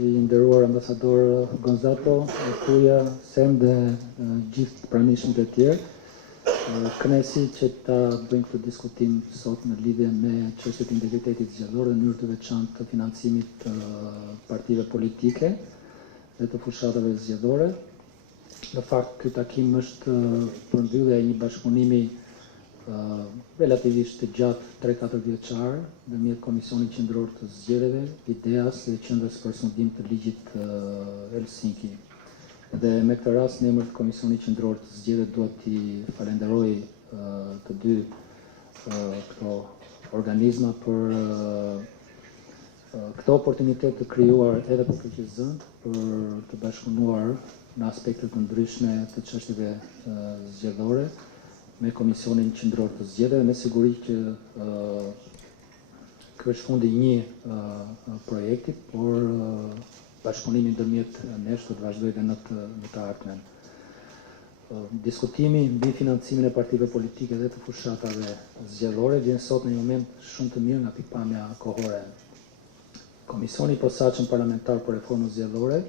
i nderuar ambasador Gonzato, Kuja, Sem dhe gjithë pranishmët e tjerë. Kënaqësi që ta bëjmë këtë diskutim sot në lidhje me çështjet e integritetit zgjedhor dhe mënyrë të veçantë të financimit të partive politike dhe të fushatave zgjedhore. Në fakt, ky takim është përmbyllja e një bashkëpunimi relativisht të gjatë 3-4 vjeçar ndërmjet Komisionit Qendror të Zgjedhjeve, IDEA-s dhe Qendrës për sundim të ligjit Helsinki. Dhe me këtë rast, në emër të Komisionit Qendror të Zgjedhjeve duhet t'i falenderoj të dy këto organizma për këtë oportunitet të krijuar edhe për KQZ-n për të bashkëpunuar në aspekte të ndryshme të çështjeve zgjedhore me Komisionin Qendror të Zgjedhjeve, me siguri që ky është fundi i një projekti, por bashkëpunimi ndërmjet nesh do të vazhdojë edhe në të ardhmen. Diskutimi mbi financimin e partive politike dhe të fushatave zgjedhore vjen sot në një moment shumë të mirë nga pikpamja kohore. Komisioni i posaçëm parlamentar për reformën zgjedhore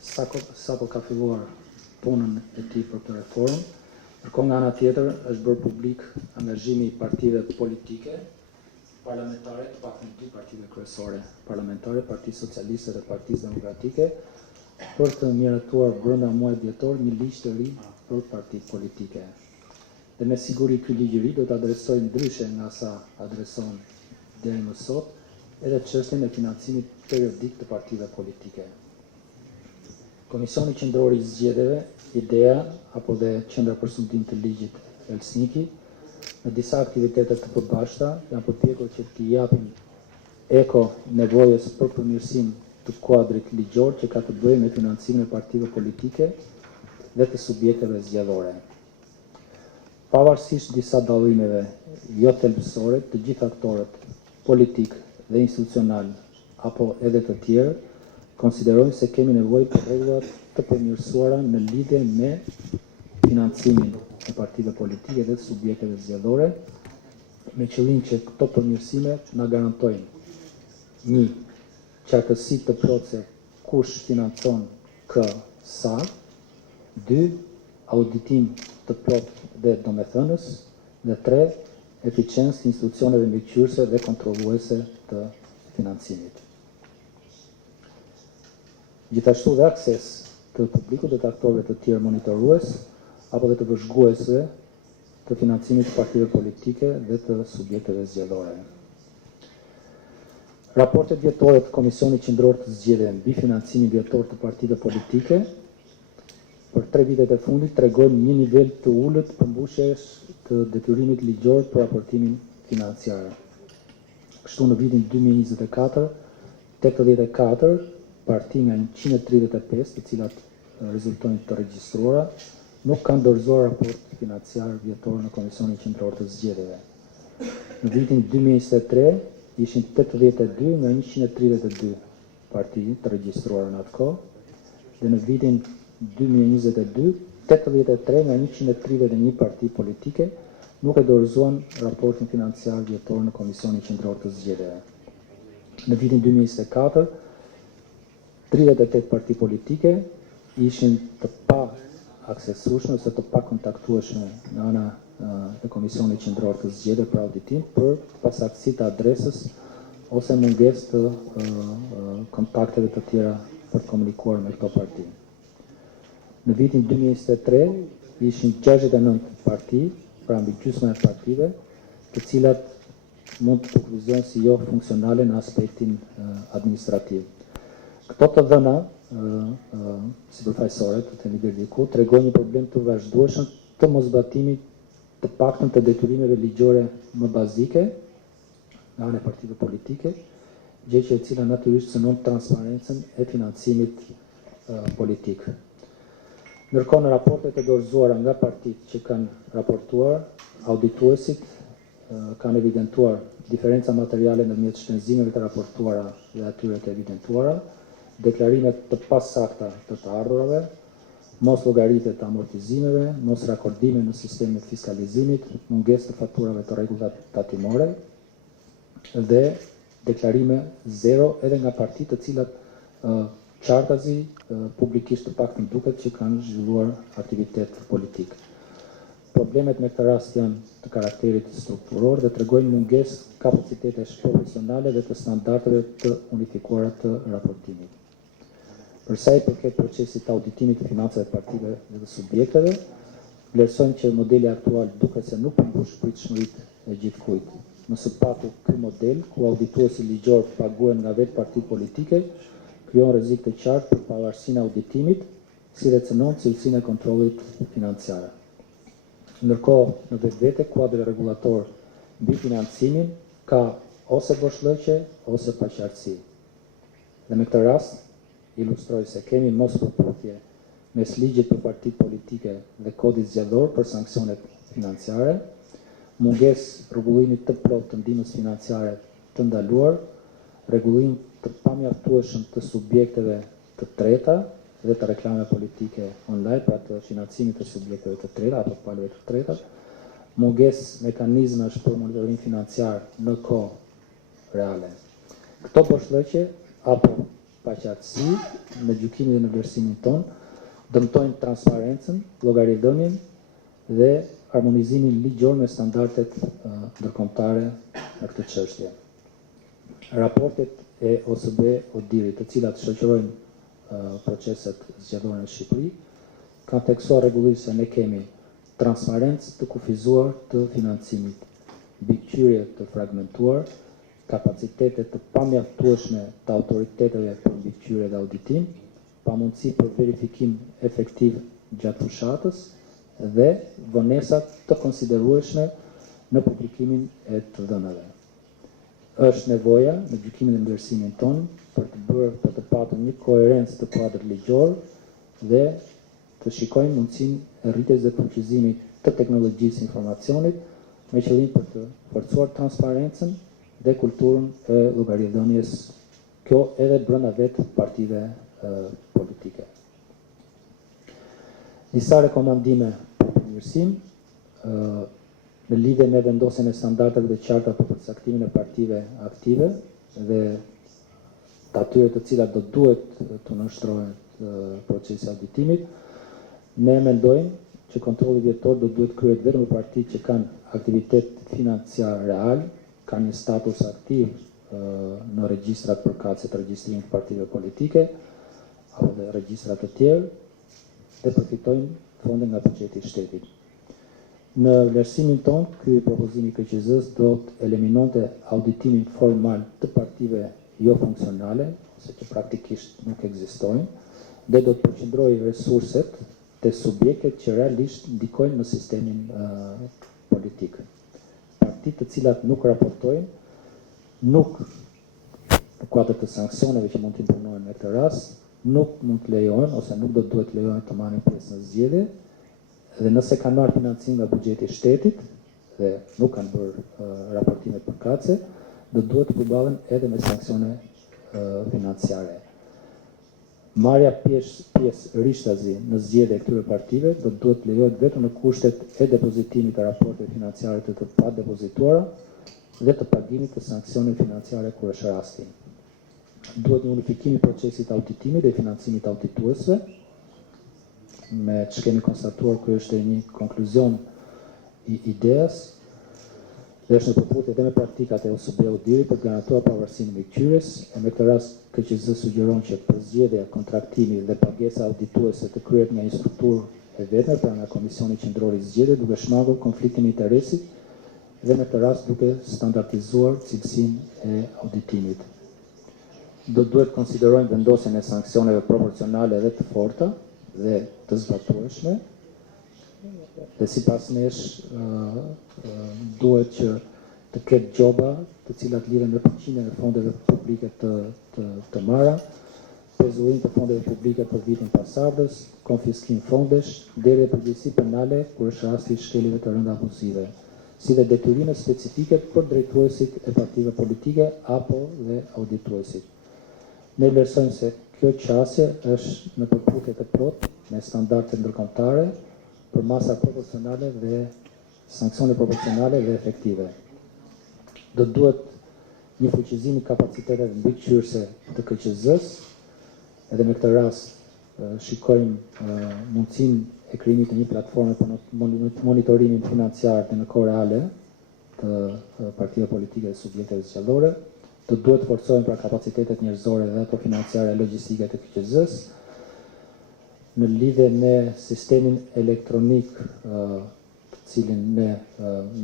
sapo ka filluar punën e tij për këtë reformë. Ndërkohë nga ana tjetër është bërë publik angazhimi i partive politike parlamentare, të paktën dy partive kryesore parlamentare, Partisë Socialiste dhe Partisë Demokratike, për të miratuar brenda muajit dhjetor një ligj të ri për partitë politike. Dhe me siguri ky ligj i ri do të adresojë ndryshe nga sa adreson deri më sot edhe çështjen e financimit periodik të partive politike. Komisioni Qendror i Zgjedhjeve, IDEA apo dhe Qendra për sundim të ligjit Helsinki, në disa aktivitete të përbashkëta janë përpjekur që t'i japin eko nevojës për përmirësim të kuadrit ligjor që ka të bëjë me financimin e partive politike dhe të subjekteve zgjedhore. Pavarësisht disa dallimeve jo thelbësore, të gjithë aktorët politik dhe institucional apo edhe të tjerë konsiderojnë se kemi nevojë për rregulla të përmirësuara në lidhje me financimin e partive politike dhe të subjekteve zgjedhore, me qëllim që këto përmirësime na garantojnë një qartësi të plotë se kush financon kë sa, dy auditim të plotë dhe domethënës, dhe tre eficiencë të institucioneve mbikëqyrëse dhe kontrolluese të financimit. Gjithashtu dhe akses të publikut dhe të aktorëve të tjerë monitorues apo dhe të vëzhguesve të financimit të partive politike dhe të subjekteve zgjedhore. Raportet vjetore të Komisionit Qendror të Zgjedhjeve mbi financimin vjetor të partive politike për 3 vitet e fundit tregojnë një nivel të ulët përmbushjes të detyrimit ligjor për raportimin financiar. Kështu në vitin 2024, 84 parti nga 135, të cilat rezultojnë të regjistruara, nuk kanë dorëzuar raport financiar vjetor në Komisionin Qendror të Zgjedhjeve. Në vitin 2023 ishin 82 nga 132 parti të regjistruara në atë kohë, dhe në vitin 2022 83 nga 131 parti politike nuk e dorëzuan raportin financiar vjetor në Komisionin Qendror të Zgjedhjeve. Në vitin 2024 38 parti politike ishin të pa aksesueshme ose të pa kontaktueshme në ana e Komisionit Qendror të Zgjedhjeve për auditim për pasaktësi të adresës ose mungesë të kontakteve të tjera për të komunikuar me këto parti. Në vitin 2023 ishin 69 parti, pra mbi gjysma e partive, të cilat mund të përkufizojnë si jo funksionale në aspektin administrativ. Këto të dhëna sipërfaqësore të themi deri diku tregojnë një problem të vazhdueshëm të mosbatimit të paktën të detyrimeve ligjore më bazike nga ana e partive politike, gjë që e cila natyrisht synon transparencën e financimit politik. Ndërkohë në raportet e dorëzuara nga partitë që kanë raportuar, audituesit kanë evidentuar diferenca materiale ndërmjet shpenzimeve të raportuara dhe atyre të evidentuara, deklarimet të pasakta të të ardhurave, mos llogaritje të amortizimeve, mos rakordime në sistemin e fiskalizimit, mungesë të faturave të rregullave tatimore dhe deklarime zero edhe nga partitë të cilat qartazi publikisht të paktën duket që kanë zhvilluar aktivitet politik. Problemet me këtë rast janë të karakterit strukturor dhe tregojnë mungesë kapacitetesh profesionale dhe të standardeve të unifikuara të raportimit. Për sa i përket procesit të auditimit të financave të partive dhe të subjekteve, vlerësojmë që modeli aktual duket se nuk përmbush pritshmëritë e gjithkujt. Në së paku, ky model, ku audituesi ligjor paguhen nga vetë partitë politike, krijon rrezik të qartë për pavarësinë e auditimit, si dhe cënon cilësinë e kontrollit financiar. Ndërkohë, në vetvete, kuadri rregullator mbi financimin ka ose boshllëqe ose paqartësi. Dhe në këtë rast, ilustroj se kemi mos përputhje mes ligjit për partitë politike dhe kodit zgjedhor për sanksionet financiare, mungesë rregullimit të plotë të ndihmës financiare të ndaluar, rregullim të pamjaftueshëm të subjekteve të treta dhe të reklame politike online, pra të financimit të subjekteve të treta apo palëve të treta, mungesë mekanizmash për monitorim financiar në kohë reale. Këto boshllëqe apo paqartësi në gjykimin dhe në vlerësimin tonë dëmtojnë transparencën, llogaridhënien dhe harmonizimin ligjor me standardet ndërkombëtare në këtë çështje. Raportet e OSBE-ODIR-it, të cilat shoqërojnë proceset zgjedhore në Shqipëri, kanë teksuar rregullisht se ne kemi transparencë të kufizuar të financimit, mbikëqyrje të fragmentuar, kapacitete të pamjaftueshme të autoriteteve për mbikëqyrje dhe auditim, pamundësi për verifikim efektiv gjatë fushatës dhe vonesat të konsiderueshme në publikimin e të dhënave. Është nevoja në gjykimin dhe vlerësimin tonë për të patur një koherencë të kuadrit ligjor dhe të shikojmë mundësinë e rritjes dhe fuqizimit të teknologjisë informacionit me qëllim për të forcuar transparencën dhe kulturën e llogaridhënies, kjo edhe brenda vetë partive politike. Disa rekomandime për përmirësim në lidhje me vendosjen e standardeve të qarta për përcaktimin e partive aktive dhe të atyre të cilat do duhet të nënshtrohen procesi auditimit, ne mendojmë që kontrolli vjetor do duhet kryhet vetëm në partitë që kanë aktivitet financiar real, kanë një status aktiv në regjistrat përkatëse të regjistrimit të partive politike apo dhe regjistrat të tjerë dhe përfitojnë fonde nga buxheti i shtetit. Në vlerësimin tonë, ky propozim i KQZ-s do të eliminonte auditimin formal të partive jo funksionale, ose që praktikisht nuk ekzistojnë, dhe do të përqendrojë resurset të subjektet që realisht ndikojnë në sistemin politik. Partitë të cilat nuk raportojnë, nuk në kuadër të sanksioneve që mund të imponohen në këtë rast, nuk mund të lejohen ose nuk do të duhet lejohen të marrin pjesë në zgjedhje, dhe nëse kanë marrë financim nga buxheti i shtetit dhe nuk kanë bërë raportime përkatëse, do duhet të përballen edhe me sanksione financiare. Marrja pjesë rishtazi në zgjedhje këtyre partive do duhet lejohet vetëm në kushtet e depozitimit të raporteve financiare të padepozituara dhe të pagimit të sanksione financiare kur është rasti. Duhet një unifikim i procesit auditimit dhe financimit audituesve, me që kemi konstatuar kërë është një konkluzion i ideas dhe është në përputhje edhe me praktikat e OSBE-ODIR-it për të garantuar pavarësinë e mbikëqyrjes, e me këtë rast KQZ sugjeron që përzgjedhja, kontraktimi dhe pagesa audituese të kryhet nga një strukturë e vetme, pra nga Komisioni Qendror i Zgjedhjeve, duke shmangur konfliktin e interesit dhe me këtë rast duke standardizuar cilësinë e auditimit. Do duhet konsiderojmë vendosjen e sanksioneve proporcionale dhe të forta dhe të zbatueshme, dhe sipas nesh duhet që të ketë gjoba të cilat lidhen me përqindjen e fondeve publike të marra, pezullim të fondeve publike për vitin pasardhës, konfiskim fondesh, deri e përgjegjësi penale kur është rasti i shkeljeve të rënda abuzive, si dhe detyrime specifike për drejtuesit e partive politike apo dhe audituesit. Ne vlerësojmë se kjo qasje është në përputhje të plotë me standarde ndërkombëtare për masa proporcionale dhe sanksione proporcionale dhe efektive. Do duhet një fuqizim i kapaciteteve mbikëqyrëse të KQZ-s, edhe me këtë rast shikojmë mundësinë e krijimit të një platforme për monitorimin financiar në kohë reale të partive politike dhe subjekteve zgjedhore. Të duhet të forcojmë pra kapacitetet njerëzore dhe ato financiare e logjistike të KQZ-s në lidhje me sistemin elektronik të cilin ne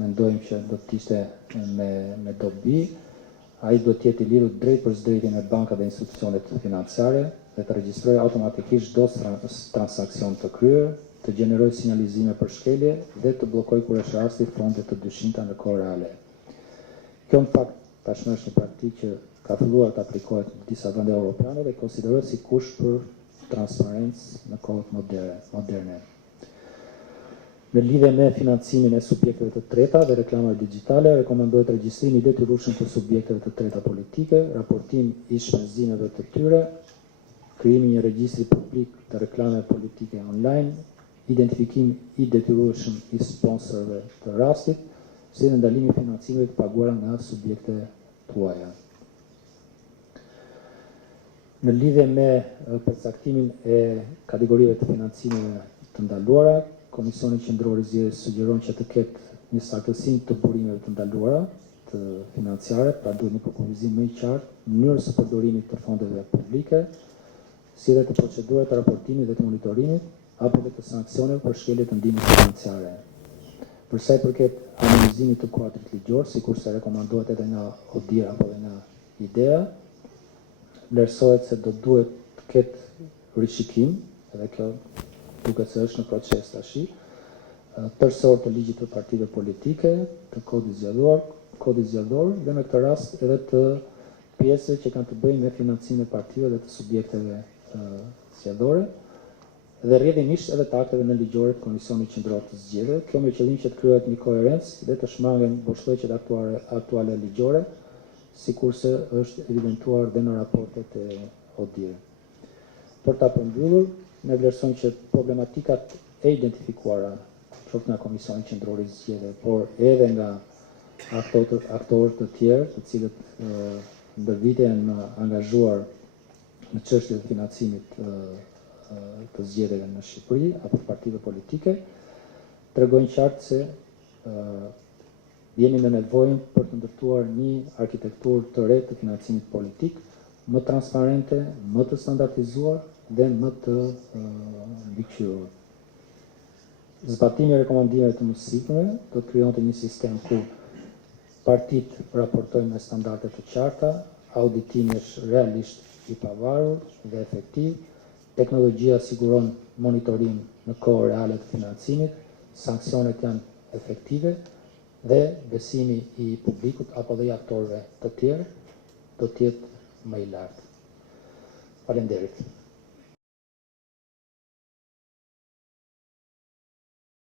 mendojmë që do të ishte me dobi. Ai do të jetë i lidhur drejt për drejtë me bankat dhe institucionet financiare dhe të regjistrojë automatikisht çdo transakcion të kryer, të gjenerojë sinjalizime për shkelje dhe të bllokojë kur është rasti fonde të dyshinta në kohë reale. Kjo në fakt tashmë është një praktikë që ka filluar të aplikohet në disa vende europiane dhe konsiderohet si kusht për transparencë në kohët moderne. Në lidhje me financimin e subjekteve të treta dhe reklamave digjitale, rekomandohet regjistrimi i detyrueshëm të subjekteve të treta politike, raportim i shpenzimeve të tyre, krijimi i një regjistri publik të reklameve politike online, identifikim i detyrueshëm i sponsorëve të rastit, si dhe ndalimi i financimeve të paguara nga subjekte tuaja. Në lidhje me përcaktimin e kategorive të financimeve të ndaluara, Komisioni Qendror i Zgjedhjes sugjeron që të ketë një saktësim të burimeve të ndaluara të financiare, pra duhet një përkufizim më i qartë mënyrës së përdorimit të fondeve publike, si dhe të procedurave të raportimit dhe të monitorimit, apo dhe të sanksioneve për shkelje të ndihmës financiare. Për sa i përket harmonizimit të kuadrit ligjor, sikurse rekomandohet edhe nga ODIHR apo edhe nga IDEA, vlerësohet se do duhet të ketë rishikim, edhe kjo duket se është në proces tash, tërësor të ligjit të partive politike, të kodit zgjedhor dhe në këtë rast edhe të pjesëve që kanë të bëjnë me financimin e partive dhe të subjekteve zgjedhore, dhe rrjedhimisht edhe të akteve në ligjore të Komisionit Qendror të Zgjedhjeve, kjo me qëllim që të krijohet një koherencë dhe të shmangen boshllëqet aktuale ligjore, sikurse është evidentuar dhe në raportet e ODIHR. Për ta përmbyllur, ne vlerësojmë që problematikat e identifikuara qoftë nga Komisioni Qendror i Zgjedhjeve, por edhe nga aktorë të tjerë, të cilët ndër vite janë angazhuar në çështje të financimit të zgjedhjeve në Shqipëri apo partive politike, tregojnë qartë se jemi në nevojë për të ndërtuar një arkitekturë të re të financimit politik, më transparente, më të standardizuar dhe më të mbikëqyrur. Zbatimi i rekomandimeve të mësipërve do të krijonte një sistem ku partitë raportojnë me standarde të qarta, auditimi është realisht i pavarur dhe efektiv, teknologjia siguron monitorim në kohë reale të financimit, sanksionet janë efektive dhe besimi i publikut apo dhe i aktorëve të tjerë do të jetë më i lartë. Faleminderit.